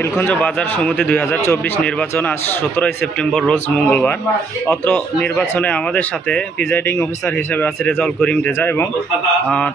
নীলকুঞ্জ বাজার সমিতি 2024 নির্বাচন আজ 17 সেপ্টেম্বর রোজ মঙ্গলবার। অত্র নির্বাচনে আমাদের সাথে প্রিজাইডিং অফিসার হিসেবে আছে রেজাউল করিম রেজা এবং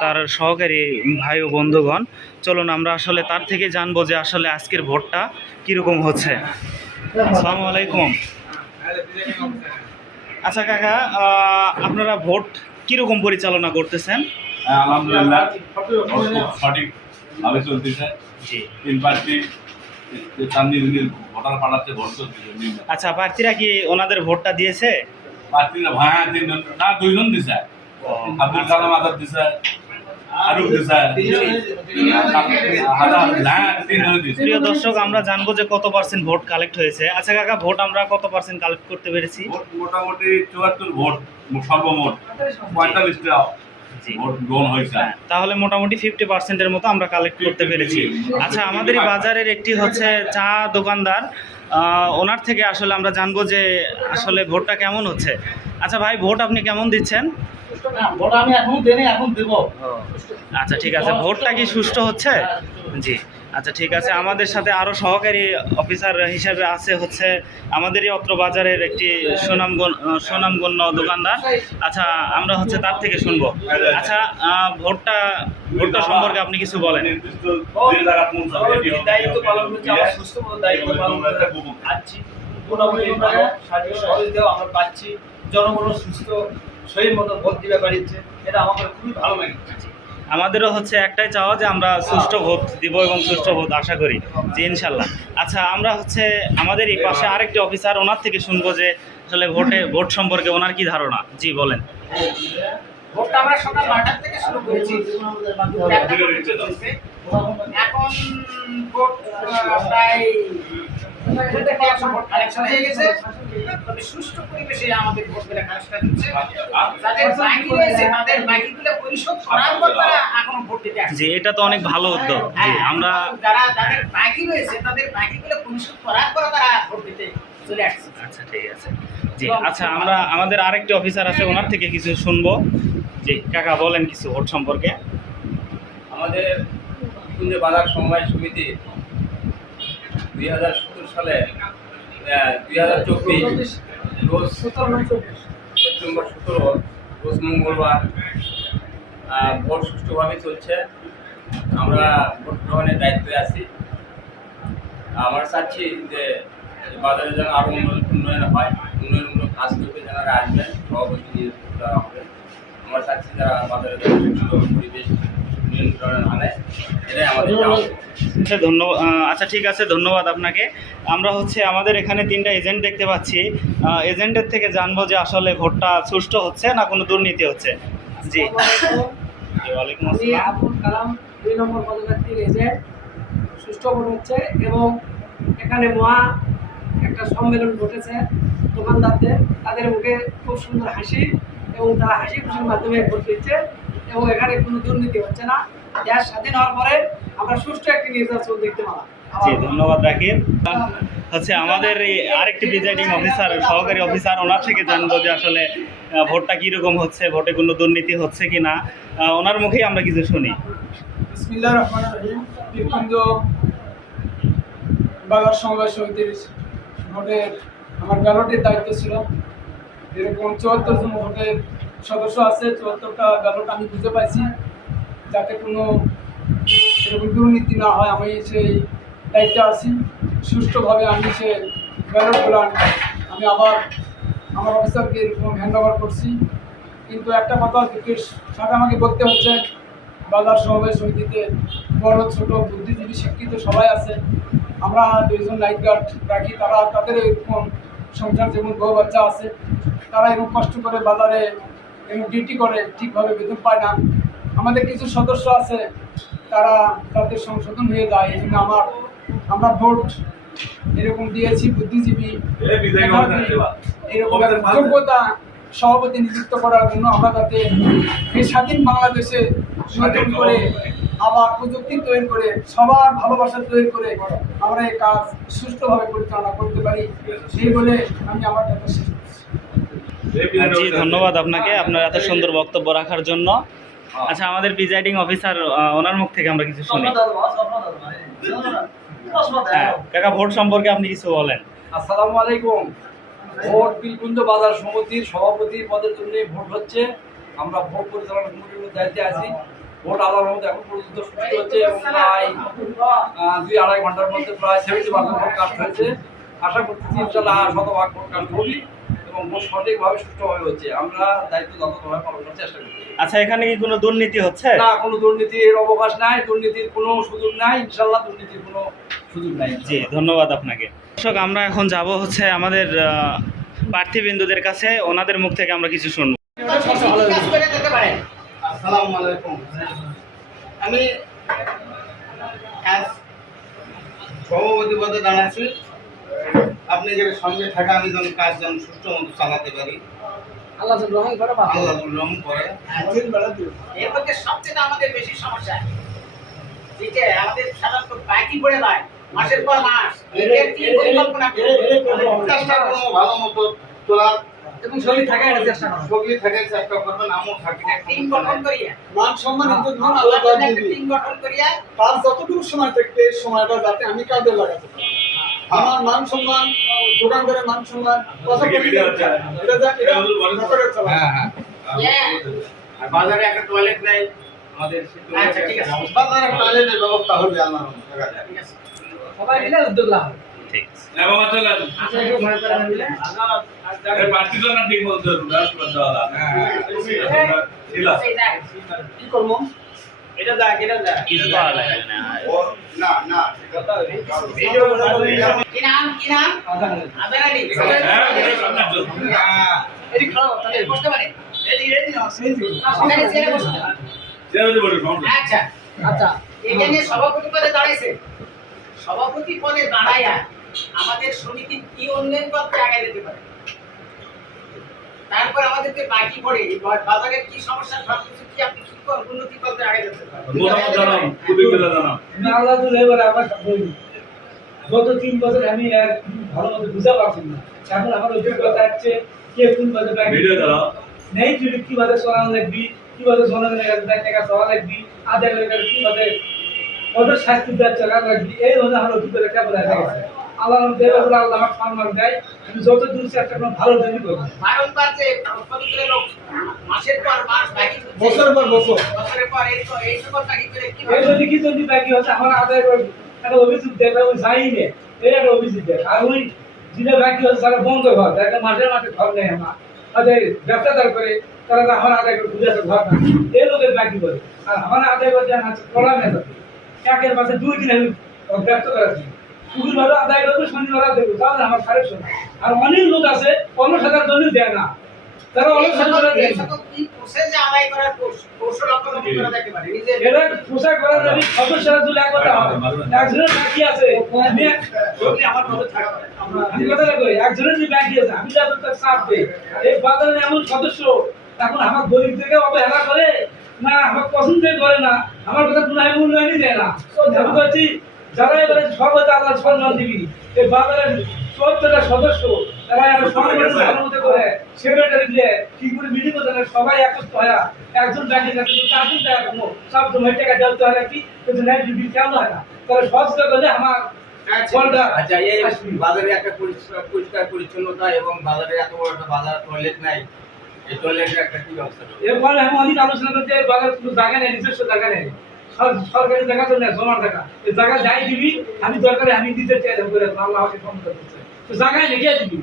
তার সহকারী ভাই ও বন্ধুগণ। চলুন আমরা আসলে তার থেকে জানবো যে আসলে আজকের ভোটটা কীরকম হচ্ছে। আসসালামু আলাইকুম। আচ্ছা কাকা, আপনারা ভোট কীরকম পরিচালনা করতেছেন? আলহামদুলিল্লাহ সঠিক ভাবে চলতেছে। তিন প্রার্থী ভোটার পাঠাচ্ছে, ভোট চলতেছে। আচ্ছা, প্রার্থীরা কি ওনাদের ভোটটা দিয়েছে? প্রার্থীরা ভাঙা তিনজন না দুইজন দিছে, আব্দুল কালাম আজাদ দিছে, আরুফ দিছে, প্রিয় দর্শক, আমরা জানবো যে কত পার্সেন্ট ভোট কালেক্ট হয়েছে। আচ্ছা কাকা, ভোট আমরা কত পার্সেন্ট কালেক্ট করতে পেরেছি? মোটামুটি 74 ভোট সর্বমোট 45টা ভোট গ্রহণ হয়েছে। তাহলে মোটামুটি 50%-এর মতো আমরা কালেক্ট করতে পেরেছি। আচ্ছা, আমাদের এই বাজারের একটি হচ্ছে চা দোকানদার, ওনার থেকে আসলে আমরা জানবো যে আসলে ভোটটা কেমন হচ্ছে। আচ্ছা ভাই, ভোট আপনি কেমন দিচ্ছেন? ভোট আমি এখনো দেইনি, এখন দেব। আচ্ছা ঠিক আছে, ভোটটা কি সুষ্ঠু হচ্ছে? জি আচ্ছা ঠিক আছে। আমাদের সাথে আরও সহকারী অফিসার হিসেবে আছে হচ্ছে আমাদেরই অত্র বাজারের একটি সুনামগণ্য দোকানদার। আচ্ছা, আমরা হচ্ছে তার থেকে শুনবো। আচ্ছা, ভোটটা সম্পর্কে আপনি কিছু বলেন। দায়িত্ব পালন করছি, আমার সুস্থ দায়িত্ব পালন করছি। মোটামুটি সাহায্য সহযোগিতাও আমরা পাচ্ছি। জনগণ সুস্থ শরীর মতো ভোট দিতে পারছে, এটা আমাদের খুবই ভালো লাগে। আমাদেরও হচ্ছে একটাই চাওয়া যে আমরা সুষ্ঠু ভোট দিব এবং সুষ্ঠু ভোট আশা করি যে ইনশাল্লাহ। আচ্ছা, আমরা হচ্ছে আমাদের এই পাশে আরেকটি অফিসার, ওনার থেকে শুনবো যে আসলে ভোট সম্পর্কে ওনার কি ধারণা। জি বলেন। ভোটটা আমরা সকাল 9টা থেকে শুরু করেছি, এখন ভোট প্রায় ভোট কালেকশন হয়ে গেছে। তবে সুষ্ঠু পরিবেশে আমাদের ভোটগুলো কালেকশন হচ্ছে। যাদের বাকি রয়েছে তাদের বাকিগুলো পরিশোধ করার পর তারা এখনো ভোট দিতে আসছে। জি, এটা তো অনেক ভালো উদ্যোগ। জি, আমরা যাদের বাকি রয়েছে তাদের বাকিগুলো পরিশোধ করার পর তারা ভোট দিতে চলে আসছে। আচ্ছা ঠিক আছে। জি আচ্ছা, আমরা আমাদের আরেকটি অফিসার আছে, ওনার থেকে কিছু শুনবো। জি কাকা, বলেন কিছু ভোট সম্পর্কে। আমাদের নীলকুঞ্জ বাজার সমবায় সমিতি 2017 সালে 2024 রোজ সেপ্টেম্বর 17 রোজ মঙ্গলবার ভোট সুষ্ঠুভাবে চলছে। আমরা ভোট গ্রহণের দায়িত্বে আছি। আমরা চাচ্ছি যে বাজারে যেন আরও উন্নয়ন হয়, উন্নয়নমূলক কাজ করতে যারা আসবেন সভাপতি নিয়োজিত করা হবে। আমরা চাচ্ছি যারা বাজারে সুষ্ঠু পরিবেশ নিয়ন্ত্রণে আনে, এটাই আমাদের ধন্যবাদ। আচ্ছা ঠিক আছে, ধন্যবাদ আপনাকে। আমরা হচ্ছে আমাদের এখানে 3টা এজেন্ট দেখতে পাচ্ছি। এজেন্টের থেকে জানবো যে আসলে ভোটটা সুষ্ঠু হচ্ছে না কোনো দুর্নীতি হচ্ছে। জি ওয়ালাইকুম আসসালাম। আব্দুল কালাম 2 নম্বর পদপ্রার্থীর এজেন্ট। সুষ্ঠু ভোট হচ্ছে এবং এখানে একটা সম্মেলন ঘটেছে দোকানদারদের, তাদের মুখে খুব সুন্দর হাসি এবং তারা হাসি খুশির মাধ্যমে ভোট দিচ্ছে এবং এখানে কোনো দুর্নীতি হচ্ছে না। দেশ স্বাধীন হওয়ার পরে আমরা সুষ্ঠু একটি নির্বাচন দেখতে পেলাম। জি ধন্যবাদ রাকিব। হচ্ছে আমাদের এই আরেকটি প্রিজাইডিং অফিসার, সহকারী অফিসার, ওনার থেকে জানবো যে আসলে ভোটটা কীরকম হচ্ছে, ভোটে কোনো দুর্নীতি হচ্ছে কি না, ওনার মুখেই আমরা কিছু শুনি। বিসমিল্লাহির রহমানির রহিম। নীলকুঞ্জ বাজার সমবায় সমিতির ভোটের আমার ব্যালটের দায়িত্ব ছিল। এরকম 74 জন ভোটের সদস্য আছে, 74টা ব্যালট আমি বুঝে পাইছি যাতে কোনো এরকম দুর্নীতি না হয়। আমি সেই দায়িত্বে আছি। সুষ্ঠুভাবে আমি সে ব্যালটগুলো আমি আবার আমার অফিসারকে এরকম হ্যান্ড ওভার করছি। কিন্তু একটা কথা সাথে আমাকে বলতে হচ্ছে, বাজার সমবায় সমিতিতে বড় ছোট বুদ্ধিজীবী শিক্ষিত সবাই আছে। আমরা 2 জন নাইট গার্ড রাখি, তাদের এরকম সংসার যেমন বউ বাচ্চা আছে, তারা এরকম কষ্ট করে বাজারে এরকম ডিউটি করে, ঠিকভাবে বেতন পায় না। আমাদের কিছু সদস্য আছে তারা তাদের সংশোধন হয়ে যায়। এই জন্য আমরা ভোট এরকম দিয়েছি বুদ্ধিজীবী এরকম যোগ্যতা সভাপতি নিযুক্ত করার জন্য। আমরা যাতে এই স্বাধীন বাংলাদেশে নতুন করে আবার প্রযুক্তি তৈরি করে সবার ভালোবাসা তৈরি করে আমরা এই কাজ সুষ্ঠুভাবে পরিচালনা করতে পারি, এই বলে আমি আমার কথা শেষ করছি। জি ধন্যবাদ আপনাকে, আপনার এত সুন্দর বক্তব্য রাখার জন্য। আচ্ছা, আমাদের প্রিজাইডিং অফিসার, ওনার মুখ থেকে আমরা কিছু শুনি। হ্যাঁ কাকা, ভোট সম্পর্কে আপনি কিছু বলেন। আসসালামু আলাইকুম। ভোট বিলকুন্দ বাজার সমিতির সভাপতি পদের জন্য ভোট হচ্ছে। আমরা ভোট পরিচালনা কমিটির দায়িত্বে আছি। ভোট আল্লাহর রহমতে এখন পর্যন্ত সুস্থ হচ্ছে এবং প্রায় 2-2.5 ঘন্টার মধ্যে প্রায় 70% ভোট কাস্ট হয়েছে। আশা করতেছি ইনশাআল্লাহ শতভাগ ভোট কাস্ট হবে এবং ভোট সঠিকভাবে সুষ্ঠুভাবে হচ্ছে। আমরা দায়িত্ব যথাযথভাবে পালন করার চেষ্টা করছি। আচ্ছা, এখানে কি কোনো দুর্নীতি হচ্ছে? না, কোনো দুর্নীতির অবকাশ নাই, দুর্নীতির কোনো সুযোগ নাই, ইনশাআল্লাহ দুর্নীতির কোনো সুযোগ নাই। জি, ধন্যবাদ আপনাকে। দর্শক, আমরা এখন যাব হচ্ছে আমাদের প্রার্থীবৃন্দুদের কাছে, ওনাদের মুখ থেকে আমরা কিছু শুনবো। কাজ করে যেতে পারেন। আসসালামু আলাইকুম। আমি আজ সভাপতি পদে দাঁড়াচ্ছি। আপনি যে সঙ্গে থাকা আমি যেন কাজ যেন সুষ্ঠু মতো চালাতে পারি, আল্লাহ গ্রহণ করে আল্লাহ রহম করে। এর মধ্যে সবচেয়ে আমাদের বেশি সমস্যা ঠিক আছে, আমাদের সাধারণত বাকি পড়ে যায় মাসের পর মাস। এর কি পরিকল্পনা চেষ্টা করবো ভালো মতো তোলার এবং শরীর থাকা এটা চেষ্টা করো। সবই থাকে, চেষ্টা করবেন। আমিও থাকি। টিম গঠন করিয়া মান সম্মান ইজ্জত মান আল্লাহ আল্লাহ একটা দিবি। টিম গঠন করিয়া তার যতটুকু সময় থাকবে এই সময়টা যাতে আমি কাজে লাগাতে পারি। আমার মান সম্মান, দোকানদারের মান সম্মান কথা বলি এটা আর বাজারে একটা টয়লেট নাই আমাদের, আচ্ছা ঠিক আছে বাজারে টয়লেটের ব্যবস্থা হবে আল্লাহ রহম করে। ঠিক আছে সবাই মিলে উদ্যোগ লাভ। ঠিক আছে। এবং চলে আচ্ছা একটু মনে করে দিলে পার্টি তো না ঠিক বলতে এই দেখ কি করবো? এটা দেখ এটা দেখ কিছু করা লাগে না। ও না না কি নাম আদার আলী এটি খারাপ তাহলে বসতে পারে রেডি না ওখানে চেয়ারে বসতে আচ্ছা আচ্ছা এখানে সভাপতি পদে দাঁড়াইছে। সভাপতি পদে দাঁড়ায়া আমাদের সমিতির কি উন্নয়ন করতে আগে যেতে পারে, তারপর আমাদেরকে বাকি পড়ে বাজারের কি সমস্যা সবকিছু কি আপনি কি উন্নতি করতে আগে যেতে পারেন। আল্লাহ তো লেবার আমার বলি গত 3 বছর আমি আর ভালো মতো বুঝা পারছি না। এখন আমার অভিজ্ঞতা হচ্ছে কে কোন বাজার ভিডিও দাও নেই তুই কি বাজার চলান লাগবি, কি বাজার জনগণের কাছে টাকা চলা লাগবি, আদায় করে কি বাজার কত শাস্তি দেওয়ার চলা লাগবি, এই ধরনের আমার অভিজ্ঞতা কেবল দেখা গেছে। আল্লাহ দেবের আল্লাহ আমার সম্মান দেয়। আমি যত দূর চেষ্টা করবো ভালো জন্য করবো। বারংবার যে পবিত্র লোক মাসের পর মাস বাকি বছরের পর বছর বছরের পর এই সকল বাকি করে কি এই যদি কি যদি বাকি হচ্ছে আমার আদায় করে একটা অভিযোগ দেয় ওই যাই নে এই একটা অভিযোগ দেয়। আর ওই যেটা বাকি হচ্ছে তারা বন্ধ ঘর, একটা মাঠে ঘর নেই আমার তাদের ব্যবসাদার করে তারা আমার আদায় করে বুঝে আছে ঘর না, এই লোকের বাকি করে। আর আমার আদায় করে জানা আছে প্রণাম আছে একের পাশে 2 দিন আমি ব্যক্ত করেছি শুক্রবার আদায় করবো, শনিবার দেবো, তাহলে আমার খারাপ শোনা। আর অনেক লোক আছে 15,000 জন্য দেয় না, তারা অনেক শনিবার দেয় না। কি প্রসেস আদায় করার কৌশল অবলম্বন করা যেতে পারে নিজের এরা পোশাক করার জন্য সদস্যরা যদি এক কথা হবে একজনের বাকি আছে যদি আমার পদে থাকবে আমি কথাটা কই একজনের যদি বাকি আছে আমি যত তার চাপ দেই এই বাজারে এমন সদস্য এখন আমার গরিব থেকে অবহেলা করে না, আমার পছন্দই করে না, আমার কথা কোনো মূল্যায়নই দেয় না। তো আমি বলছি যারা এবারে সর্বদা আল্লাহ সম্মান দিবি এই বাজারের 74টা সদস্য তারা সম্মান ভালো মতো করে সেক্রেটারি দিয়ে কি করে মিটিং করতে সবাই একত্র হয় একজন ব্যাংকের কাছে 4 টাকা কমো সব জমা টাকা দিতে হয় কি কিন্তু নাই বিল কেমন হয় না তাহলে সহজটা করলে আমার ফলটা আচ্ছা এই বাজারে একটা পরিষ্কার পরিচ্ছন্নতা এবং বাজারে এত বড় একটা বাজার টয়লেট নাই, এই টয়লেটের একটা কি ব্যবস্থা করবে? এরপরে আমি অনেক আলোচনা করতে বাজার কোনো জায়গা নেই, নিজস্ব জায়গা নেই, সরকারি জায়গা তো নেই, জমার জায়গা এই জায়গা যাই দিবি আমি দরকারে আমি দিতে চাই করে আল্লাহ আমাকে ক্ষমতা দিচ্ছে তো জায়গায় লেগে দিবি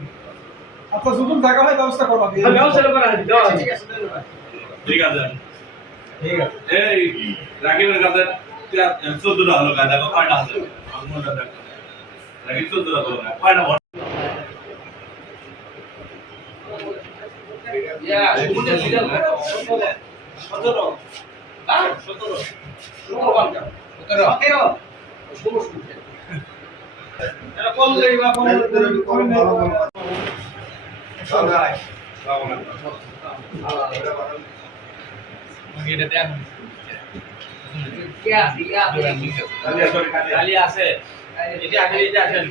আচ্ছা যখন জায়গা হয় ব্যবস্থা করবা ব্যবস্থা করা দেওয়া হবে। ঠিক আছে ধন্যবাদ ঠিক আছে ঠিক আছে। এই রাকিবের কাছে 14টা হলো গাদা কয়টা আছে আমরা দেখ রাকিব 14টা হলো না কয়টা ভোট কালি আছে এটা আগে এটা আসেন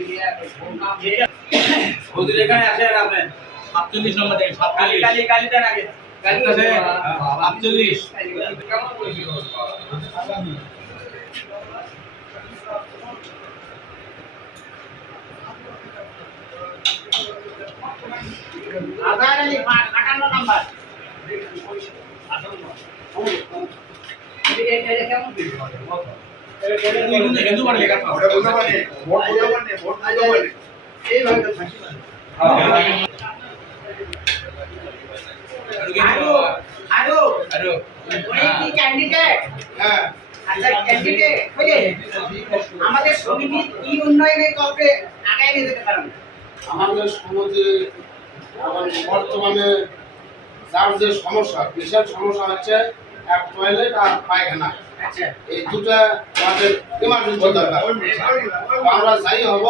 হুজুর এখানে আসেন আপনি 47 নম্বর থেকে কালি কালি কালি দেন আগে কালি আছে 48 কেমন আজহার আলী 58 নাম্বার। এটা কেমন হিন্দু মানে লেখা ওটা বলতে পারে ভোট বলতে পারে ভোট বলতে পারে এইভাবে তো ফাঁসি পাবে। আরো উনি কি ক্যান্ডিডেট? হ্যাঁ আচ্ছা ক্যান্ডিডেট হলে আমাদের সমিতি কি উন্নয়নের কল্পে আগায় নিয়ে যেতে পারবেন? আমাদের সমাজে এখন বর্তমানে যার যে সমস্যা বিশাল সমস্যা হচ্ছে এক টয়লেট আর পায়খানা, আচ্ছা এই দুটা আমাদের ইমার্জেন্সি দরকার। আমরা যাই হব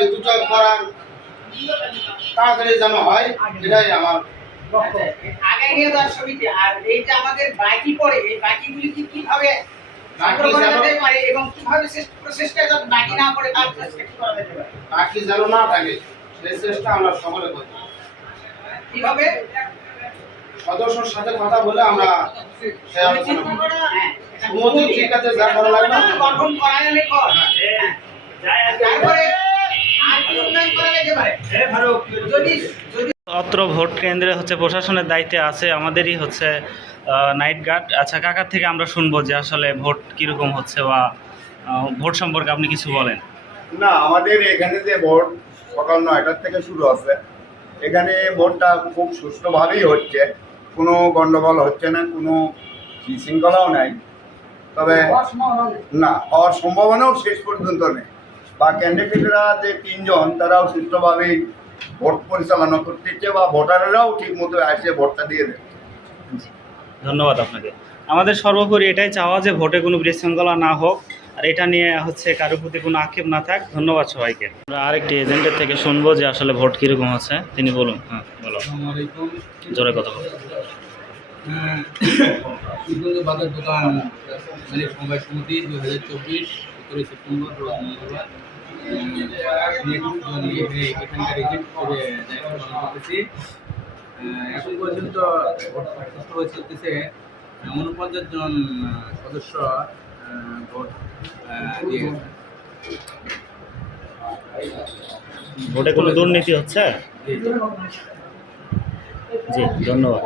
এই দুটো করার তাড়াতাড়ি যেন হয়, এটাই আমার আচ্ছা, আগায় নিয়ে যাওয়ার সমিতি। আর এই যে আমাদের বাকি পড়ে এই বাকিগুলি কিভাবে সংগ্রহ করা যেতে পারে এবং কিভাবে প্রচেষ্টা যাতে বাকি না পড়ে তার চেষ্টা কি করা যেতে পারে? বাকি যেন না থাকে সেই চেষ্টা আমরা সকলে করি। কিভাবে? সদস্যর সাথে কথা বলে আমরা সেই আলোচনা করি। হ্যাঁ, সমিতি ঠিক আছে, যা করা লাগবে গঠন করালে কর। হ্যাঁ। তারপরে আর কি উন্নয়ন করা যেতে পারে? যদি যদি অত্র ভোট কেন্দ্রে হচ্ছে প্রশাসনের দায়িত্বে আছে আমাদেরই হচ্ছে নাইট গার্ড। আচ্ছা, কাকার থেকে আমরা শুনবো যে আসলে ভোট কীরকম হচ্ছে বা ভোট সম্পর্কে আপনি কিছু বলেন। না, আমাদের এখানে যে ভোট সকাল 9টার থেকে শুরু আছে, এখানে ভোটটা খুব সুষ্ঠুভাবেই হচ্ছে, কোনো গন্ডগোল হচ্ছে না, কোনো বিশৃঙ্খলাও নাই। তবে না, হওয়ার সম্ভাবনাও শেষ পর্যন্ত নেই। বা ক্যান্ডিডেটরা যে 3 জন তারাও সুষ্ঠুভাবেই ভোট পরিচালনা করতেছে বা ভোটাররাও ঠিক মতো এসে ভোটটা দিয়ে দেয়। ধন্যবাদ আপনাকে। আমাদের সর্বোপরি এটাই চাওয়া যে ভোটে কোনো বিশৃঙ্খলা না হোক, আর এটা নিয়ে হচ্ছে কারোর প্রতি কোনো আক্ষেপ না থাক। ধন্যবাদ সবাইকে। আমরা আরেকটি এজেন্টের থেকে শুনবো যে আসলে ভোট কীরকম হচ্ছে, তিনি বলুন। হ্যাঁ বলো, জোরে কথা বলো। বাজার দোকান মালিক সমবায় সমিতি 2024 17 সেপ্টেম্বর রোজ মঙ্গলবার এখানকার এজেন্ট হিসেবে দায়িত্ব পালন করতেছি। এখন পর্যন্ত ভোট সুষ্ঠুভাবে চলতেছে। 49 জন সদস্য ভোট দিয়ে গেছে। ভোটে কোনো দুর্নীতি হচ্ছে? জি, ধন্যবাদ।